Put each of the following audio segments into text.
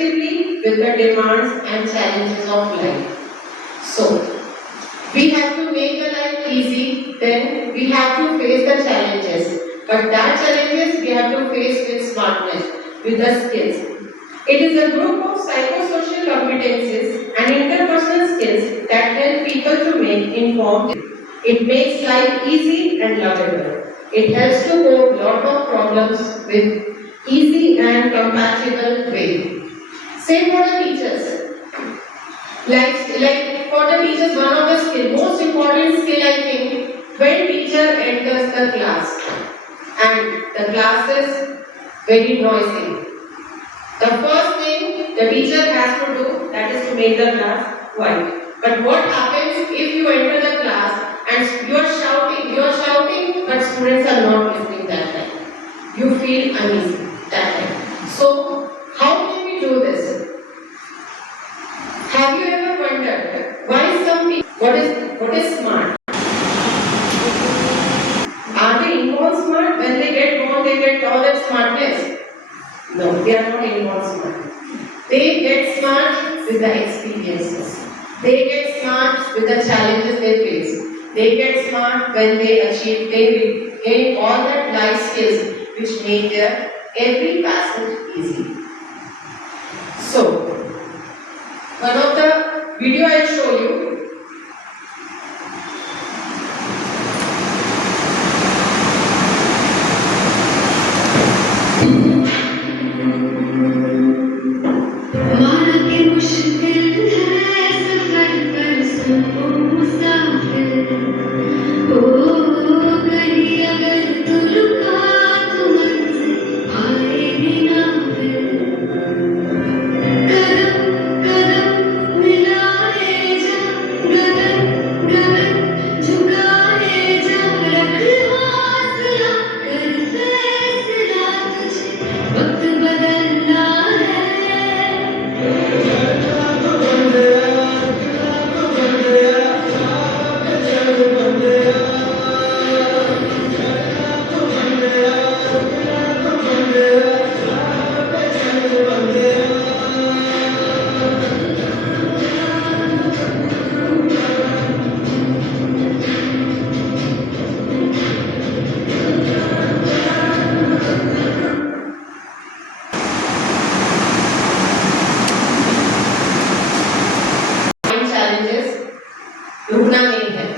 effectively with the demands and challenges of life. So, we have to make the life easy, then we have to face the challenges. But that challenges we have to face with smartness, with the skills. It is a group of psychosocial competencies and interpersonal skills that help people to make informed. It makes life easy and lovable. It helps to cope lot of problems with easy and compatible way. Same for the teachers. Like for the teachers, one of the most important skill I think, when teacher enters the class and the class is very noisy. The first thing the teacher has to do, that is to make the class quiet. But what happens if you enter the class and you are shouting, but students are not listening that time? You feel uneasy that time. So, how can we do this? Have you ever wondered why some people, what is smart? Are they inborn smart? When they get born, they get all that smartness? No, they are not inborn smart. They get smart with the experiences. They get smart with the challenges they face. They get smart when they achieve, they gain all that life skills which make their every passage easy. So, one of the video I'll show you.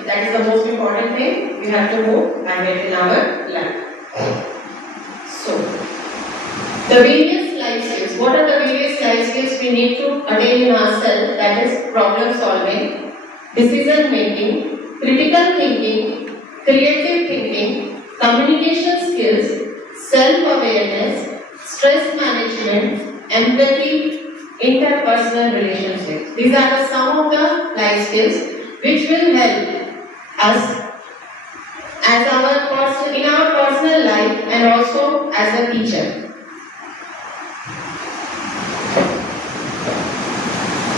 That is the most important thing. We have to move and get in our lab. So, the various life skills. What are the various life skills we need to attain in ourselves? That is problem solving, decision making, critical thinking, creative thinking, communication skills, self-awareness, stress management, empathy, interpersonal relationships. These are some of the life skills which will help us as in our personal life and also as a teacher.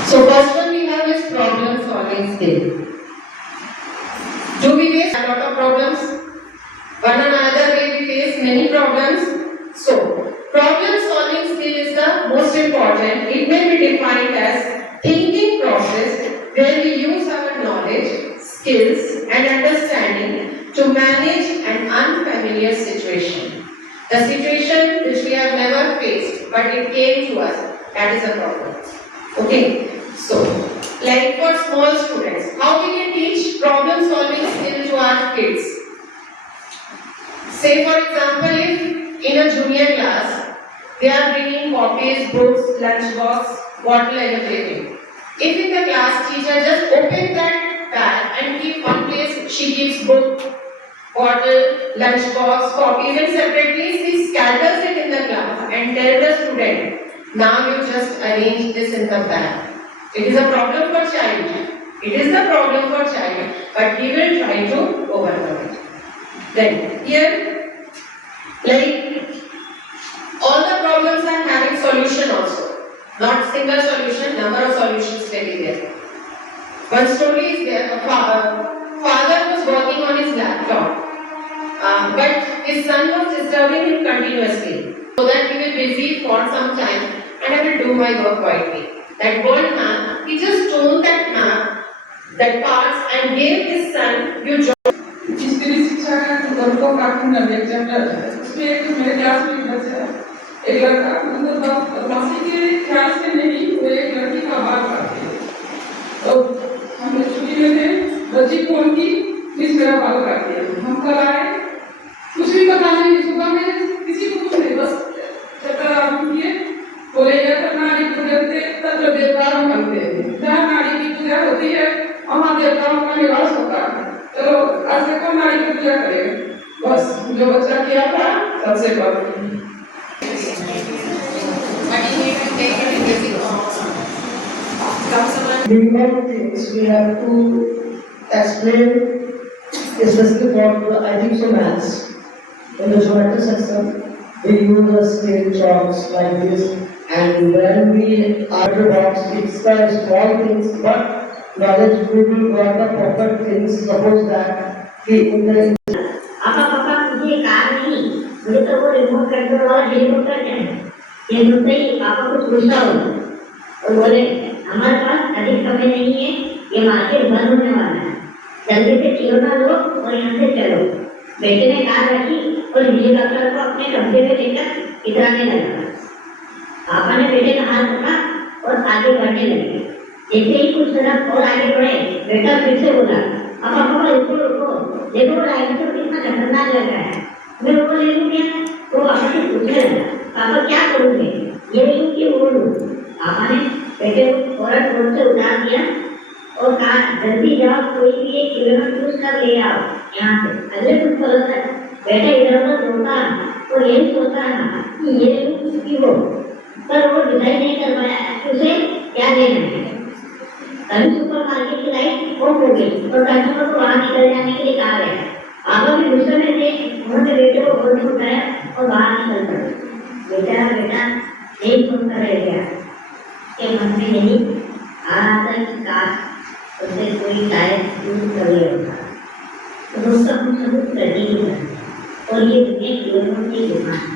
So first one we have is problem solving skill. Do we face a lot of problems? One or another way we face many problems. So problem solving skill is the most important. It may be defined as thinking process where we use our knowledge, skills and understanding to manage an unfamiliar situation. The situation which we have never faced but it came to us, that is a problem. Okay, so like for small students, how we can teach problem solving skill to our kids? Say for example, if in a junior class they are bringing copies, books, lunch box, bottle and everything. If in the class teacher just open that bag and keep one place, she keeps book, bottle, lunch box, copies and separately she scatters it in the class and tell the student, now you just arrange this in the bag. It is a problem for child. It is the problem for child, but he will try to overcome it. Then here, like all the problems are having solution also. Not single solution, number of solutions can be there. One story is there, a father was working on his laptop, but his son was disturbing him continuously. So that he will busy for some time and I will do my work quietly. That world map, he just stole that map, that parts, and gave his son, you join. स्त्री शिक्षा का वर्गों का खंडन एक chapter है, उसमें एक मेरे क्लास में एक बच्चा है, एक लड़का मतलब बदमाशी के ख्याल से नहीं, वो एक लड़की का बाल काटते हैं। तो हम छुट्टी में थे, बच्ची फोन की, प्लीज मेरा बाल काटिए। हम कल आए, कुछ भी पता नहीं, सुबह में किसी को कुछ नहीं, बस चक्कर आरंभ किए, बोले यह नारी पूजन से तत्व देवताओं बनते हैं, जहाँ नारी की पूजा होती है वहाँ देवताओं का निवास होता है। चलो आज से कौन नारी की पूजा करेगा? बस जो बच्चा किया था सबसे बड़ा। Many things we have to explain, especially for I think so maths. In the geometry system, we use a scale charts like this, and when we are the box, it's the small things, but knowledge we will got the proper things. Suppose that we in the पापा मुझे car नहीं, मुझे तो वो remote control वाला helicopter चाहिए। ये सुनते ही पापा कुछ गुस्सा हो गए और बोले हमारे पास अधिक समय नहीं है, ये मार्केट बंद होने वाला है, जल्दी से खिलौना लो और यहाँ से चलो। बेटे ने कार रखी और हेलीकॉप्टर को अपने कब्जे में लेकर इधराने लगा। पापा ने बेटे का हाथ पकड़ा और आगे बढ़ने लगे। जैसे ही कुछ कदम और आगे बढ़े, बेटा फिर से बोला पापा पापा रुको रुको, देखो डायनासोर कितना खतरनाक लग रहा है, मैं वो ले लूं क्या? तो पापा से पूछने लगा पापा क्या करोगे, ये लूं कि वो लूं? पापा ने बेटे को फौरन रोड से उतार दिया और कहा जल्दी जाओ, कोई भी एक खिलौना चूज कर ले आओ यहाँ से, अगले कुछ पलों तक बेटा इधर उधर दौड़ता और यही सोचता है कि ये लूं कि वो, पर वो डिसाइड नहीं कर पाया कि उसे क्या लेना है। तभी सुपरमार्केट की लाइट ऑफ हो गई और कस्टमर को बाहर निकल जाने के लिए कहा गया। पापा भी गुस्से में थे, उन्होंने बेटे को गोद में उठाया और बाहर निकल पड़े। बेटा यही सुनकर रह गया कि मन में यही आ रहा था कि काश उसे कोई शायद दूर कर लिया होता। तो दोस्तों हम सब लड़की की तरह, और ये दुनिया खिलौनों की दुकान है,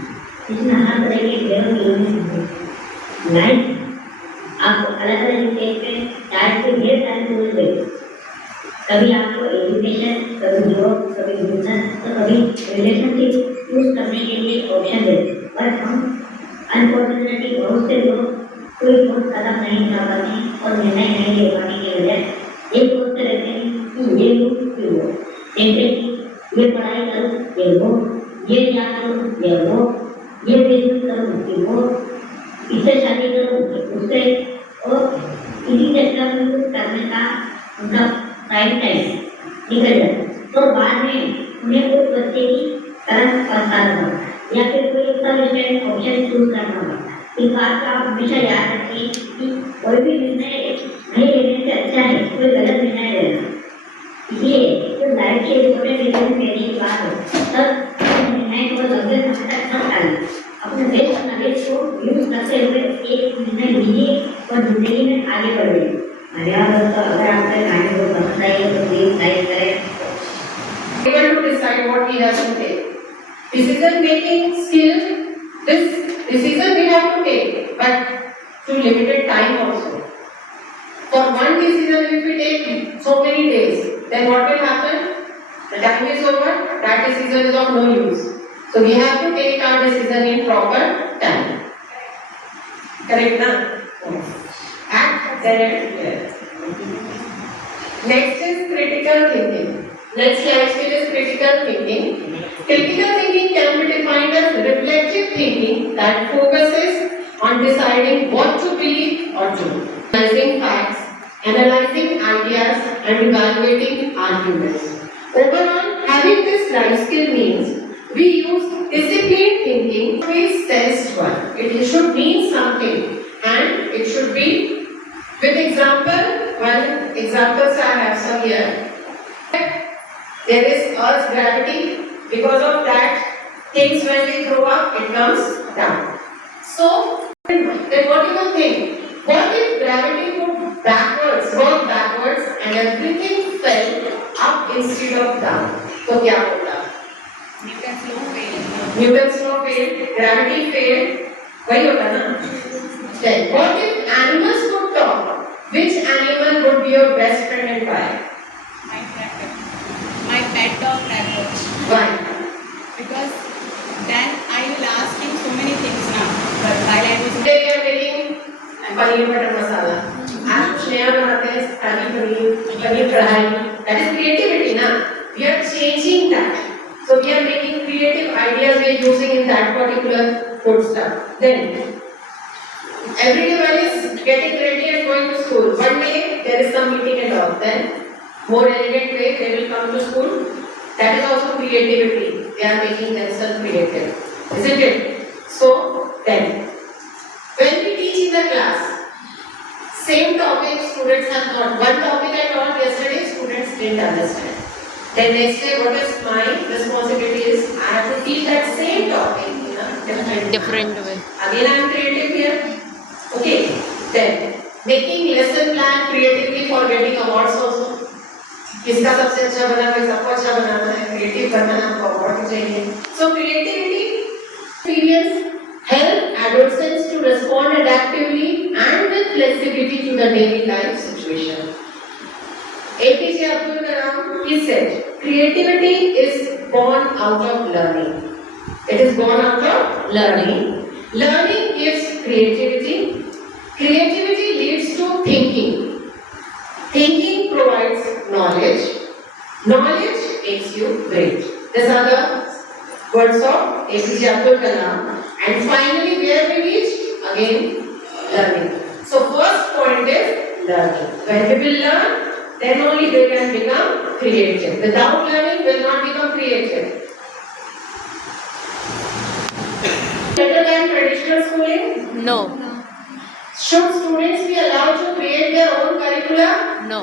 इसमें हर तरह के ढेरों खिलौने हैं। लाइफ आपको अलग अलग स्टेज पे शायद से ढेर सारे टूल्स देते, कभी आपको एजुकेशन, कभी जॉब, कभी बिजनेस, तो कभी रिलेशनशिप चूज करने के लिए ऑप्शन देते। बट हम अनफॉर्चुनेटली बहुत से लोग कोई ठोस कदम नहीं उठा पाते और निर्णय नहीं ले पाने की वजह ये सोचते रहते हैं कि ये लूं कि वो, जैसे कि ये पढ़ाई करूं ये वो, ये क्या करूं ये वो, ये बिजनेस करूं कि वो, इससे शादी करूं कि उससे, और इसी चक्कर में करने का उनका टाइम निकल जाता है। तो बाद में उन्हें उस बच्चे की तरफ पछताना पड़ता है या फिर कोई सब ऑप्शन चूज करना पड़ता है। इस बात का आप हमेशा याद रखिए कि कोई भी निर्णय नहीं लेने से अच्छा है कोई गलत निर्णय लेना। इसलिए जब लाइफ के इम्पोर्टेंट डिसीजन लेने की बात हो तब निर्णय को लंबे समय तक मत टालिए, अपने बेस्ट नॉलेज को यूज करते हुए एक निर्णय लीजिए और जिंदगी में आगे बढ़िए। दोस्तों अगर आपके कहानी को पसंद आई तो प्लीज लाइक करें। Able to decide what he has to take. Decision making skill, this decision we have to take, but to limited time also. For one decision if we take so many days, then what will happen? The time is over, that decision is of no use. So we have to take our decision in proper time. Correct na? Act then and there. Next is critical thinking. Next life skill is critical thinking. Critical thinking can be defined as reflective thinking that focuses on deciding what to believe or do, analyzing facts, analyzing ideas, and evaluating arguments. Overall, having this life skill means we use disciplined thinking to be sensed one. It should mean something, and it should be with example. One examples I have some here. There is Earth's gravity. Because of that, things when we throw up, it comes down. So, then what do you think? What if gravity would work backwards, and everything fell up instead of down? तो क्या होगा? Newton's law failed, gravity failed, वही होता ना? Then, what if animals could talk? Which animal would be your best friend and why? My Rapper. My pet dog Rapper. Why? Because then I will ask him so many things now. But while I was Today we are making paneer butter masala. आज कुछ नया बनाते हैं शाही पनीर कढ़ाई. That is creativity, na? We are changing that. So we are making creative ideas we are using in that particular food stuff. Then everyone is getting ready and going to school. One day there is some meeting and all. Then more elegant way they will come to school. That is also creativity. They are making themselves creative, isn't it? So then, when we teach in the class, same topic students have taught. One topic I taught yesterday, students didn't understand. Then next day, what is my responsibility is I have to teach that same topic in a different way. Again, I am creative here. Okay. Then making lesson plan creatively for getting awards also. किसका सबसे अच्छा बना है, सबको अच्छा बनाना है, creative बनना है, आपको अवार्ड चाहिए. So creativity, experience help adolescents to respond adaptively and with flexibility to the daily life situation. APJ Abdul Kalam, he said, creativity is born out of learning. It is born out of learning. Learning gives creativity. Creativity leads to thinking. Thinking provides knowledge. Knowledge makes you great. These are the words of APJ Abdul Kalam. And finally, where we reach? Again, learning. So first point is learning. When we will learn, then only they can become creative. Without learning, will not become creative. Better than traditional schooling? No, Should students be allowed to create their own curricula? no,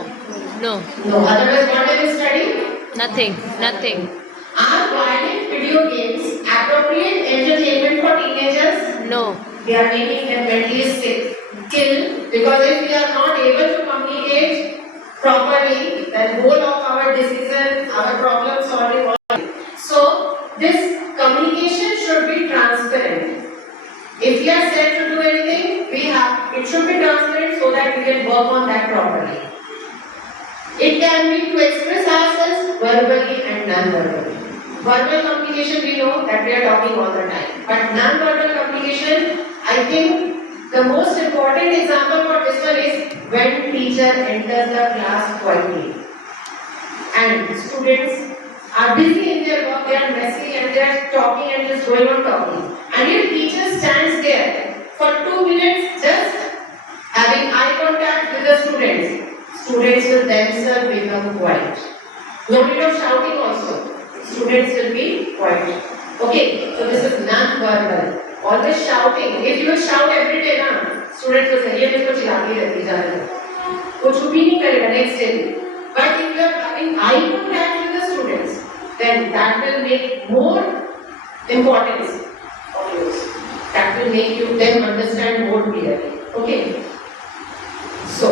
no, No. Otherwise, what they will study? nothing, nothing. Are violent video games appropriate entertainment for teenagers? No, We are making them mentally sick. Kill, because if we are not able to communicate properly, then whole of our decision, our problem solving. So this communication should be transparent. If we are said to do anything, it should be transparent so that we can work on that properly. It can be to express ourselves verbally and non-verbally. Verbal communication, we know that we are talking all the time. But non-verbal communication, I think the most important example for this one is when teacher enters the class quietly. And students are busy in their work, they are messy and they are talking and just going on talking. And your teacher stands there for 2 minutes just having eye contact with the students. Students will themselves become quiet. No need of shouting also. Students will be quiet. Okay, so this is non-verbal. Always shouting. If you will shout every day, na, students will say, "ये मेरे को चिल्लाती रहती है ज़्यादा।" वो चुप ही नहीं करेगा next day. But if you are having eye contact with the students, then that will make more importance of yours. That will make you them understand more clearly. Okay. So,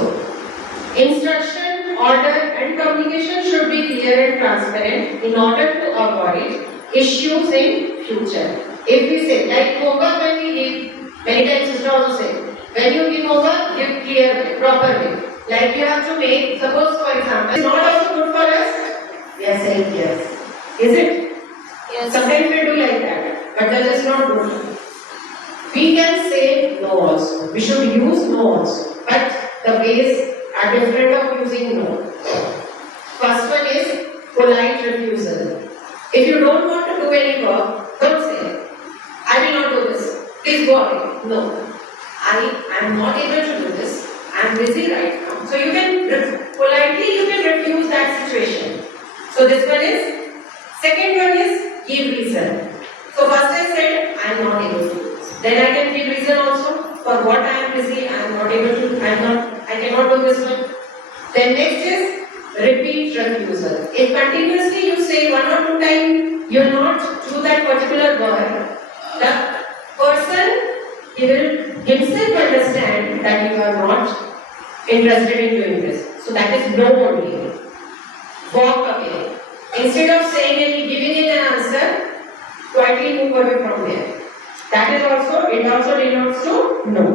instruction, order and communication should be clear and transparent in order to avoid issues in future. If we say, like homework when we give, many times sister also say, when you give homework, give clear way, proper way. Like you have to make, suppose for example, it's not also good for us, we are saying yes. Is it? yes, Sometimes we do like that, but that is not good. We can say no also. We should use no also. But the ways are different of using no. First one is polite refusal. If you don't want to do any work, don't say, I will not do this. Please go away. No. I am not able to do this. I am busy right now. So you can politely refuse that situation. So this one is. Second one is give reason. So first I said I am not able to do this. Then I can give reason also for what I am busy. I am not able to. I cannot do this one. Then next is repeat refusal. If continuously you say 1 or 2 times you will not do that particular work, the person he will himself understand that you are not interested in doing this. So that is no only. Walk away. Instead of saying it, giving it an answer, quietly move away from there. That is also, it also denotes to no.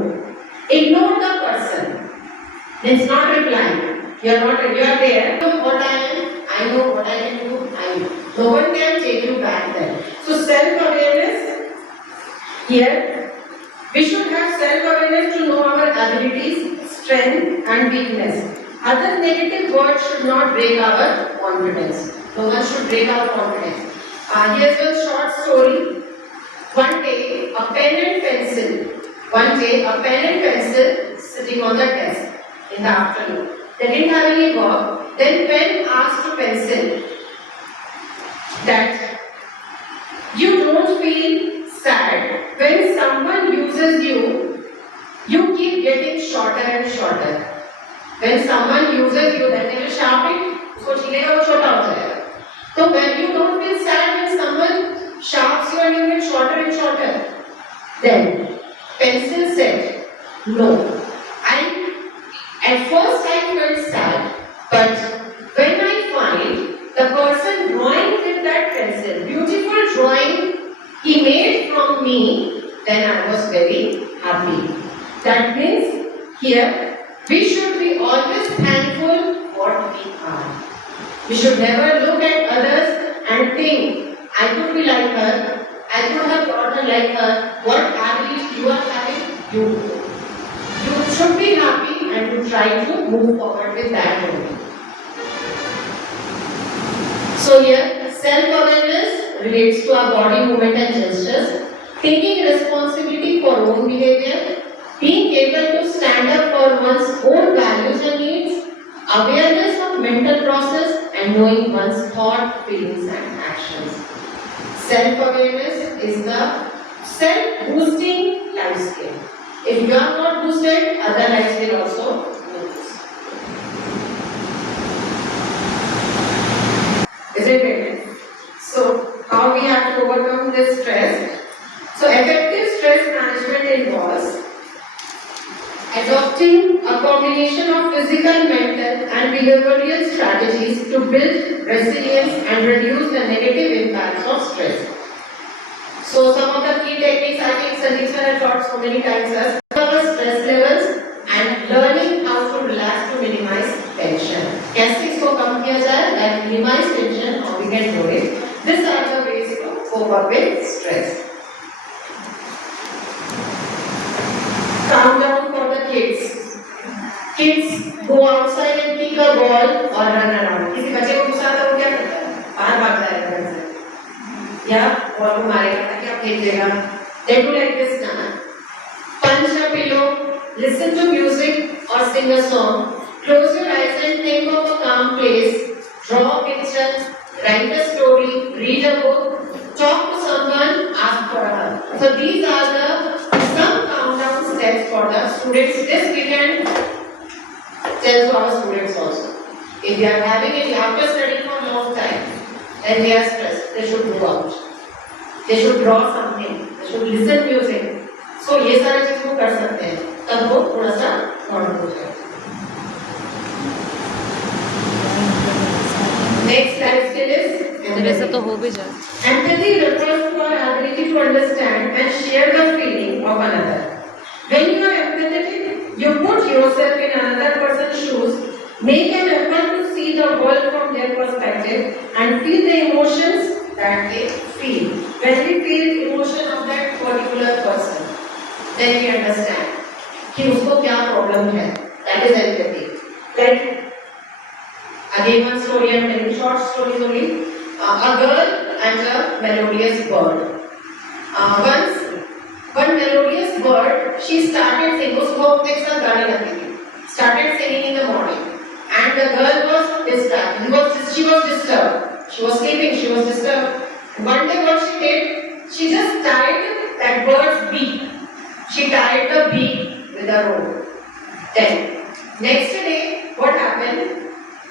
It's not replying. You are not. You are there. I know what I am. I know what I can do. I know. No one can take you back there. So self-awareness here. We should have self-awareness to know our abilities, strength, and weakness. Other negative words should not break our confidence. No one should break our confidence. Here's a short story. One day, a pen and pencil. One day, a pen and pencil sitting on the desk in the afternoon. They didn't have any work. Then pen asked to pencil that you don't feel sad when someone uses you. You keep getting shorter and shorter. When someone uses you, then they will sharp it. उसको छीलेगा वो छोटा हो जाएगा. So when you don't feel sad when someone sharps you and you get shorter and shorter. Then pencil said, no. At first I felt sad, but when I find the person drawing with that pencil, beautiful drawing he made from me, then I was very happy. That means here we should be always thankful what we are. We should never look at others and think, I could be like her, I could have got her like her. What abilities you are having, you do. You should be happy and you try to move forward with that only. So here, self-awareness relates to our body movement and gestures, taking responsibility for own behavior, being able to stand up for one's own values and needs, awareness of mental process and knowing one's thought, feelings and actions. Self-awareness is the self-boosting life skill. If you are not boosted, other life will also boost. Isn't it? So, how we have to overcome this stress? So, effective stress management involves adopting a combination of physical, mental and behavioral strategies to build resilience and reduce the negative impacts of stress. So some of the key techniques I think Sandeep sir has taught so many times as stress levels and learning how to relax to minimize tension. कैसे इसको कम किया जाए? Like minimize tension or we can do it. These are the ways to cope up with stress. Calm down for the kids. Kids go outside and pick a ball or run around. किसी बच्चे को गुस्सा आता है वो क्या करता है? बाहर भाग जाएगा घर से. या बॉल को मारेगा ताकि आप फेंक देगा. They do like this now. Punch a pillow, listen to music or sing a song. Close your eyes and think of a calm place. Draw a picture, write a story, read a book, talk to someone, ask for a hug. So these are the some calm down steps for the students. This we can tell to our students also. If they are having it after studying for a long time, then they are stressed. They should go out. They should draw something. They should listen music. So ये सारे चीज वो कर सकते हैं. तब वो थोड़ा सा नॉर्मल हो जाएगा. Next life skill is वैसा तो हो भी जाए. empathy refers to our ability to understand and share the feeling of another. When you are empathetic, you put yourself in another person's shoes, make an effort to see the world from their perspective and feel the emotions that they feel. When we feel emotion of that particular person, then we understand कि उसको क्या problem है. That is empathy. Like again one story I'm telling, short stories only. A girl and a melodious bird. Once one melodious bird, she started singing. उसको एक साथ गाने गाती थी. Started singing in the morning, and the girl was distracted. She was disturbed. She was sleeping. She was disturbed. One day, what she did? She just tied that bird's beak. She tied the beak with a rope. Then next day, what happened?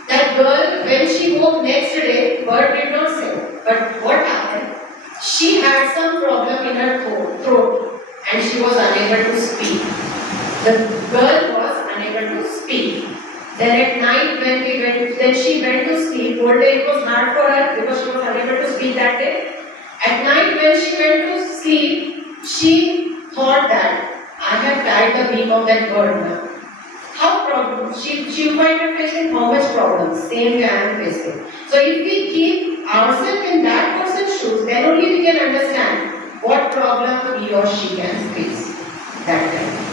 That girl, when she woke next day, bird did not sing. But what happened? She had some problem in her throat and she was unable to speak. The girl was unable to speak. Then at night when she went to sleep, whole day it was hard for her because she was unable to speak that day. At night when she went to sleep, she thought that I have tied the beak of that bird now. How problem. She might be facing how much problems, same way I am facing. So if we keep ourselves in that person's shoes, then only we can understand what problem he or she can face that time.